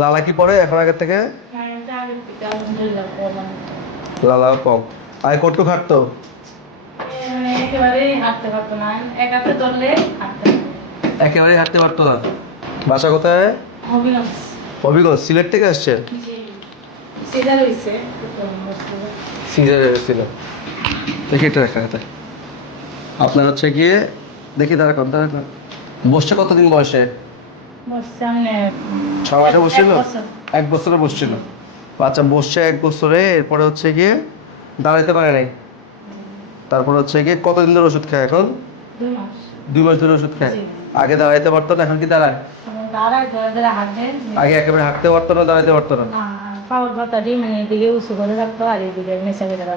লালা কি পড়ে এখন আগের থেকে। লালা কম আয় কটু খাটতো। একেবারেই হাঁটতে পারতো না। বাসা কোথায়? হবিগঞ্জ। সিলেট থেকে আসছে? সিজার হইছে সিজার ছিল দেখি এটা দেখা হাতে আপনার হচ্ছে গিয়ে, দেখি দাঁড়া কত তারা কত। বসছে কতদিন বয়সে? ছ মাসে বসছিল? এক বছর। বসছিল। আচ্ছা বসছে এক বছরে এরপরে হচ্ছে গিয়ে দাঁড়াইতে পারে নাই। তারপর হচ্ছে গিয়ে কতদিন ধরে ওষুধ খায় এখন? দুই মাস। ধরে ওষুধ খায়। আগে দাঁড়াইতে পারতো না এখন কি দাঁড়ায়? আগে একেবারে হাঁটতে পারতো না দাঁড়াইতে পারতো না?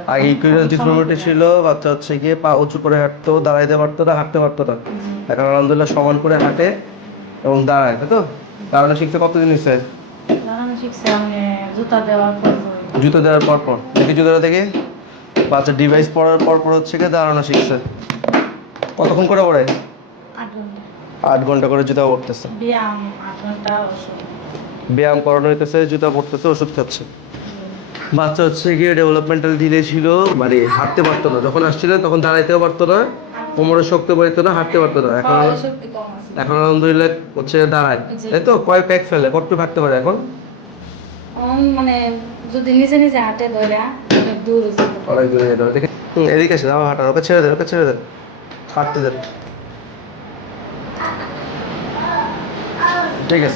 আগে ইকুইনাল ছিল বাচ্চা হচ্ছে গিয়ে পা উঁচু করে হাঁটতো দাঁড়াইতে পারতো না হাঁটতে পারতো না। এখন আলহামদুলিল্লাহ সমান করে হাঁটে। এবং দাঁড়ায় তাই তো? দাঁড়ানো শিখতে কতদিন হয়েছে? জুতা দেওয়ার পর জুতো দেওয়ার পর পর। দেখি জুতোটা থেকে বাচ্চা ডিভাইস পরার পর পর হচ্ছে গিয়ে দাঁড়ানো শিখছে। কতক্ষণ করে পড়ে? আট ঘণ্টা। করে জুতা পড়তেছে ব্যায়াম করানো হইতেছে জুতা পড়তেছে ওষুধ খাচ্ছে। বাচ্চা হচ্ছে গিয়ে ডেভেলপমেন্টাল ডিলে ছিল মানে হাঁটতে পারতো না। যখন আসছিল তখন দাঁড়াইতেও পারতো না। কোমরে শক্তি পাইতো না হাঁটতে পারতো না। এখন এখন আলহামদুলিল্লাহ হচ্ছে দাঁড়ায়। তাই তো কয় প্যাক ফেলে কতটুকু হাঁটতে পারে এখন? মানে যদি নিজে নিজে হাঁটে ধরে দূর অনেক দূরে যেতে হবে দেখে এদিকে এসে দাও হাঁটা ওকে ছেড়ে দেন ওকে ছেড়ে দেন। হাঁটতে দেন। ঠিক আছে।